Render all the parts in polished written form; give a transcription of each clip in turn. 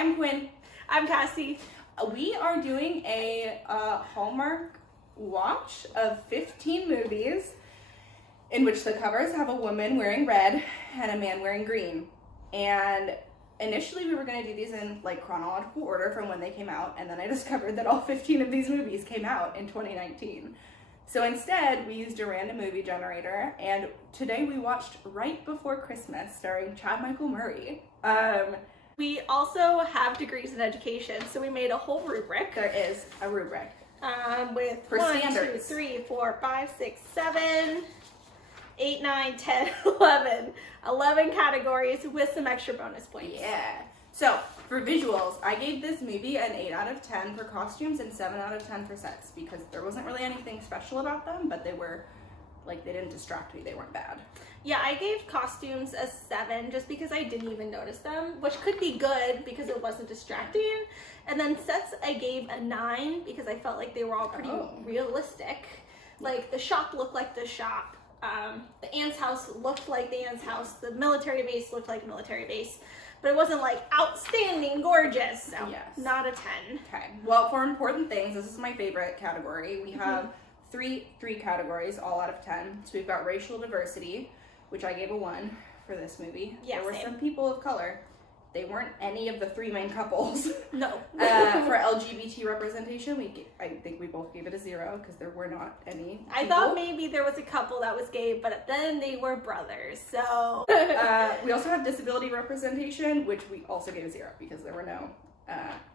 I'm Quinn. I'm Cassie. We are doing a Hallmark watch of 15 movies in which the covers have a woman wearing red and a man wearing green. And initially we were going to do these in like chronological order from when they came out, and then I discovered that all 15 of these movies came out in 2019. So instead, we used a random movie generator, and today we watched Right Before Christmas, starring Chad Michael Murray. We also have degrees in education, so we made a whole rubric. There is a rubric. With For 1, standards. 2, 3, 4, 5, 6, 7, 8, 9, 10, 11. 11 categories with some extra bonus points. Yeah. So, for visuals, I gave this movie an 8 out of 10 for costumes and 7 out of 10 for sets, because there wasn't really anything special about them, but they were, like, they didn't distract me. They weren't bad. Yeah, I gave costumes a 7 just because I didn't even notice them, which could be good because it wasn't distracting. And then sets I gave a 9 because I felt like they were all pretty realistic. Like, the shop looked like the shop. The aunt's house looked like the aunt's house. The military base looked like military base. But it wasn't like outstanding, gorgeous. So, Yes. not a 10. Okay. Well, for important things, this is my favorite category. We have three categories, all out of 10. So we've got racial diversity, which I gave a 1 for this movie. Yeah, there were same. some people of color. They weren't any of the 3 main couples. No. For LGBT representation, I think we both gave it a 0 because there were not any. I thought maybe there was a couple that was gay, but then they were brothers, so. We also have disability representation, which we also gave a 0 because there were no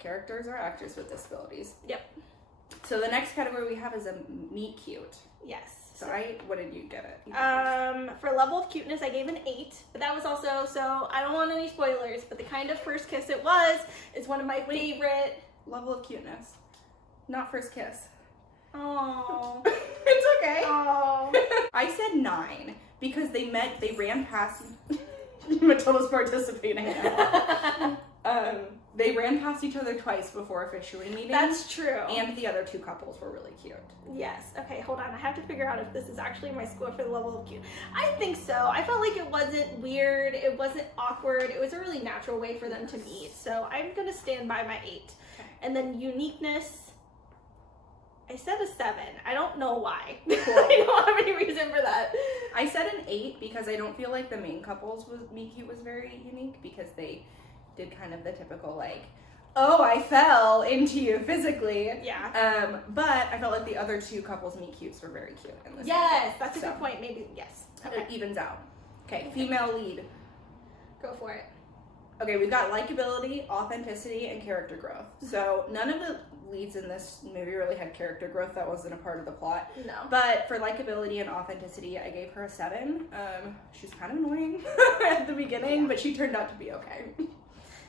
characters or actors with disabilities. Yep. So the next category we have is a meet cute. Yes. So what did you give it? For level of cuteness, I gave an 8, but that was also, so I don't want any spoilers, but the kind of first kiss it was is one of my favorite. Level of cuteness. Not first kiss. Oh. It's okay. Oh. I said 9 because they ran past, Matilda's participating now. They ran past each other twice before officially meeting. That's true. And the other 2 couples were really cute. Yes. Okay, hold on. I have to figure out if this is actually my score for the level of cute. I think so. I felt like it wasn't weird. It wasn't awkward. It was a really natural way for them to meet. So I'm going to stand by my 8. Okay. And then uniqueness, I said a 7. I don't know why. Cool. I don't have any reason for that. I said an 8 because I don't feel like the main couples meet cute was very unique because they did kind of the typical like, oh, I fell into you physically. Yeah. But I felt like the other 2 couples meet cutes were very cute in this Yes, movie. that's a good point. Maybe, yes. Okay. It evens out. Okay, female lead. Go for it. Okay, we've got likability, authenticity, and character growth. So none of the leads in this movie really had character growth. That wasn't a part of the plot. No. But for likability and authenticity, I gave her a 7. She's kind of annoying at the beginning, but she turned out to be okay.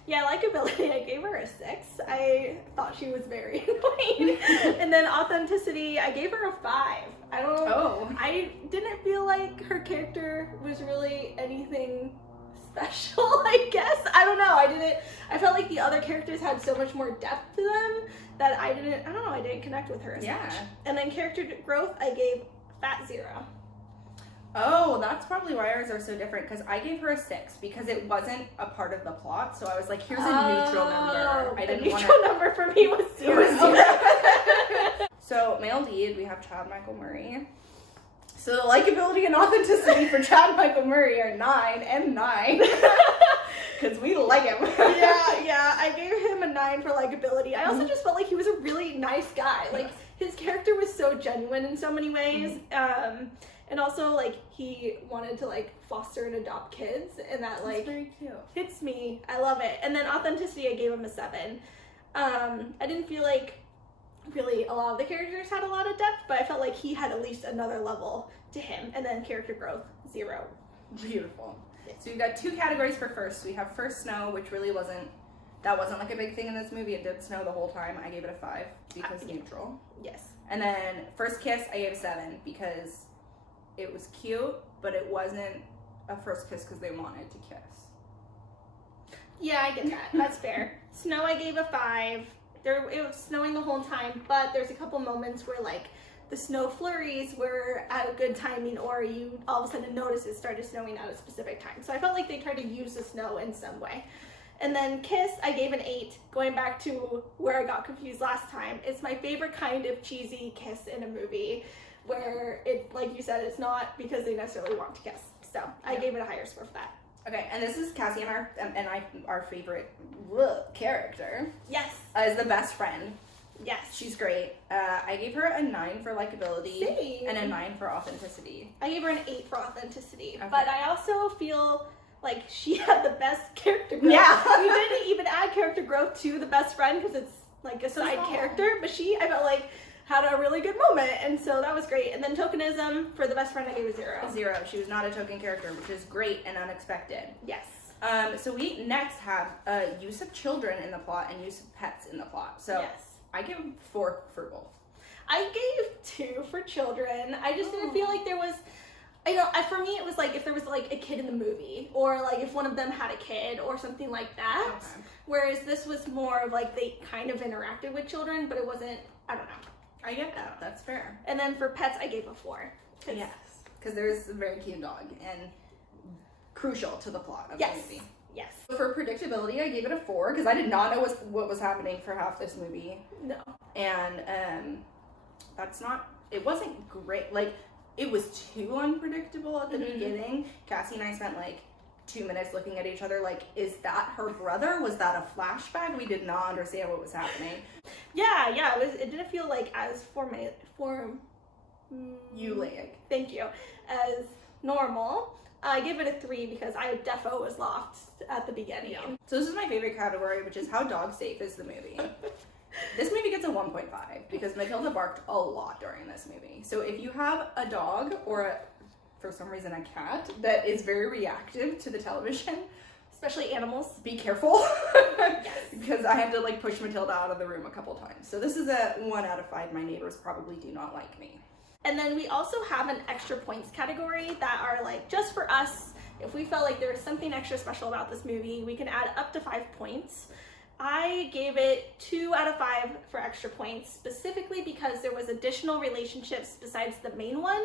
Yeah, likability, I gave her a 6. I thought she was very annoying. And then authenticity, I gave her a 5. I didn't feel like her character was really anything special, I guess. I don't know. I felt like the other characters had so much more depth to them that I didn't connect with her as much. And then character growth, I gave fat 0. Oh, that's probably why ours are so different, because I gave her a 6 because it wasn't a part of the plot, so I was like, here's a neutral number. The neutral number for me was 0. So, male lead, we have Chad Michael Murray. So, the likability and authenticity for Chad Michael Murray are 9 and 9. Because we like him. yeah, I gave him a 9 for likability. I also just felt like he was a really nice guy. Like, his character was so genuine in so many ways. And also, like, he wanted to, like, foster and adopt kids, and that, like, very cute. Hits me. I love it. And then authenticity, I gave him a 7. I didn't feel like really a lot of the characters had a lot of depth, but I felt like he had at least another level to him. And then character growth, 0. Beautiful. So we've got 2 categories for first. We have first snow, which really wasn't like a big thing in this movie. It did snow the whole time. I gave it a 5 because neutral. Yes. And then first kiss, I gave a 7 because it was cute, but it wasn't a first kiss because they wanted to kiss. Yeah, I get that. That's fair. Snow, I gave a 5. It was snowing the whole time, but there's a couple moments where, like, the snow flurries were at a good timing, or you all of a sudden notice it started snowing at a specific time. So I felt like they tried to use the snow in some way. And then Kiss, I gave an 8, going back to where I got confused last time. It's my favorite kind of cheesy kiss in a movie, where it, like you said, it's not because they necessarily want to kiss. So I gave it a higher score for that. Okay, and this is Cassie and our favorite character. Yes. Is the best friend. Yes. She's great. I gave her a 9 for likability. Same. And a 9 for authenticity. I gave her an 8 for authenticity. Okay. But I also feel like she had the best character growth. Yeah. We didn't even add character growth to the best friend because it's like a side character. But I felt like, had a really good moment, and so that was great. And then tokenism, for the best friend, I gave a 0. A 0. She was not a token character, which is great and unexpected. Yes. So we next have use of children in the plot and use of pets in the plot. So yes. I give 4 for both. I gave 2 for children. I just didn't feel like there was, for me it was like if there was like a kid in the movie, or like if one of them had a kid or something like that. Okay. Whereas this was more of like they kind of interacted with children, but it wasn't, I don't know. I get that. That's fair. And then for pets, I gave a 4. Yes, because there's a very cute dog and crucial to the plot of the movie. Yes. For predictability, I gave it a 4 because I did not know what was happening for half this movie. No. And it wasn't great. Like, it was too unpredictable at the beginning. Cassie and I spent like 2 minutes looking at each other like, is that her brother? Was that a flashback? We did not understand what was happening. Yeah, it didn't feel like as Eulic. Thank you. As normal. I give it a 3 because I defo was lost at the beginning. Yeah. So this is my favorite category, which is how dog safe is the movie. This movie gets a 1.5 because Matilda barked a lot during this movie. So if you have a dog or for some reason a cat that is very reactive to the television, especially animals, be careful. Yes. Because I had to like push Matilda out of the room a couple times. So this is a 1 out of 5. My neighbors probably do not like me. And then we also have an extra points category that are like just for us. If we felt like there was something extra special about this movie, we can add up to 5 points. I gave it 2 out of 5 for extra points, specifically because there was additional relationships besides the main one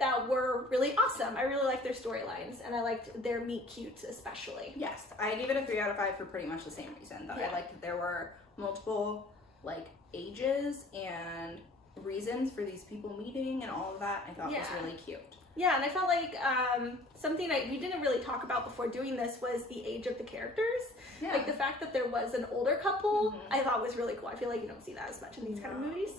that were really awesome. I really liked their storylines, and I liked their meet cutes especially. Yes, I gave it a 3 out of 5 for pretty much the same reason. That I liked that there were multiple like ages and reasons for these people meeting and all of that. I thought was really cute. Yeah, and I felt like something we didn't really talk about before doing this was the age of the characters. Yeah. Like the fact that there was an older couple, I thought was really cool. I feel like you don't see that as much in these kind of movies.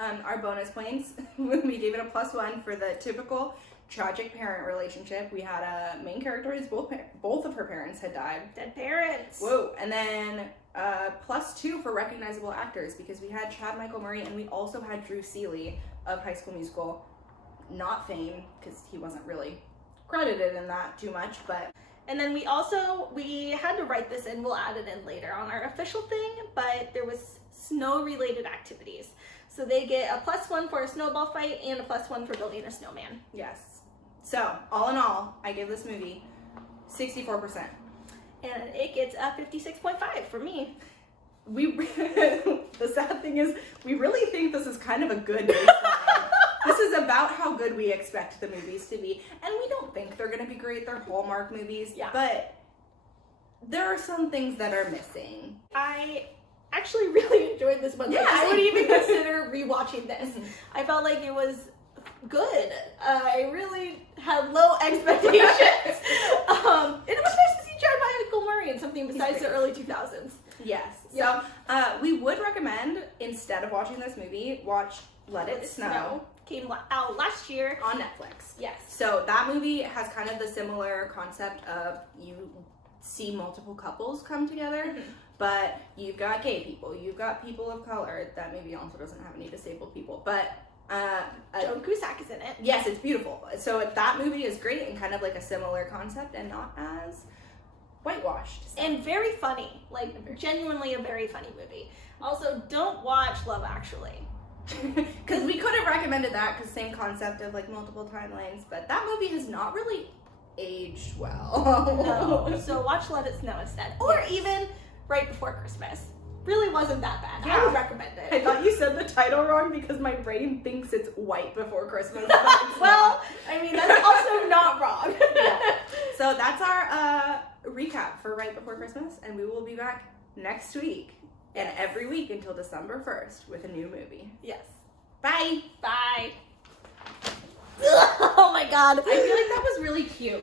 Our bonus points, we gave it a +1 for the typical tragic parent relationship. We had a main character whose both of her parents had died. Dead parents. Whoa. And then +2 for recognizable actors because we had Chad Michael Murray and we also had Drew Seeley of High School Musical. Not Fame, because he wasn't really credited in that too much, but... And then we had to write this in, we'll add it in later on our official thing, but there was snow-related activities. So they get a +1 for a snowball fight and a +1 for building a snowman. Yes. So, all in all, I give this movie 64%. And it gets a 56.5 for me. The sad thing is, we really think this is kind of a good baseline. This is about how good we expect the movies to be. And we don't think they're going to be great. They're Hallmark movies. Yeah. But there are some things that are missing. I actually really enjoyed this one. Yeah, I would even consider rewatching this. I felt like it was good. I really had low expectations. And it was nice to see Chad Michael Murray in something besides the early 2000s. Yes. Yeah. So we would recommend, instead of watching this movie, watch Let It Snow. Came out last year on Netflix. Yes. So that movie has kind of the similar concept of you see multiple couples come together, but you've got gay people, you've got people of color. That movie also doesn't have any disabled people, but Joan Cusack is in it. Yes, it's beautiful. So that movie is great and kind of like a similar concept and not as whitewashed. So. And very funny, like genuinely a very funny movie. Also, don't watch Love Actually. Because we could have recommended that because same concept of like multiple timelines, but that movie has not really aged well. No, so watch Let It Snow instead. Or even Right Before Christmas. Really wasn't that bad. Yeah. I would recommend it. I thought you said the title wrong because my brain thinks it's White Before Christmas. Well, I mean, that's also not wrong. Yeah. So that's our recap for right before Christmas, and we will be back next week and every week until December 1st with a new movie. Yes. Bye! Bye! Oh my god. I feel like that was really cute.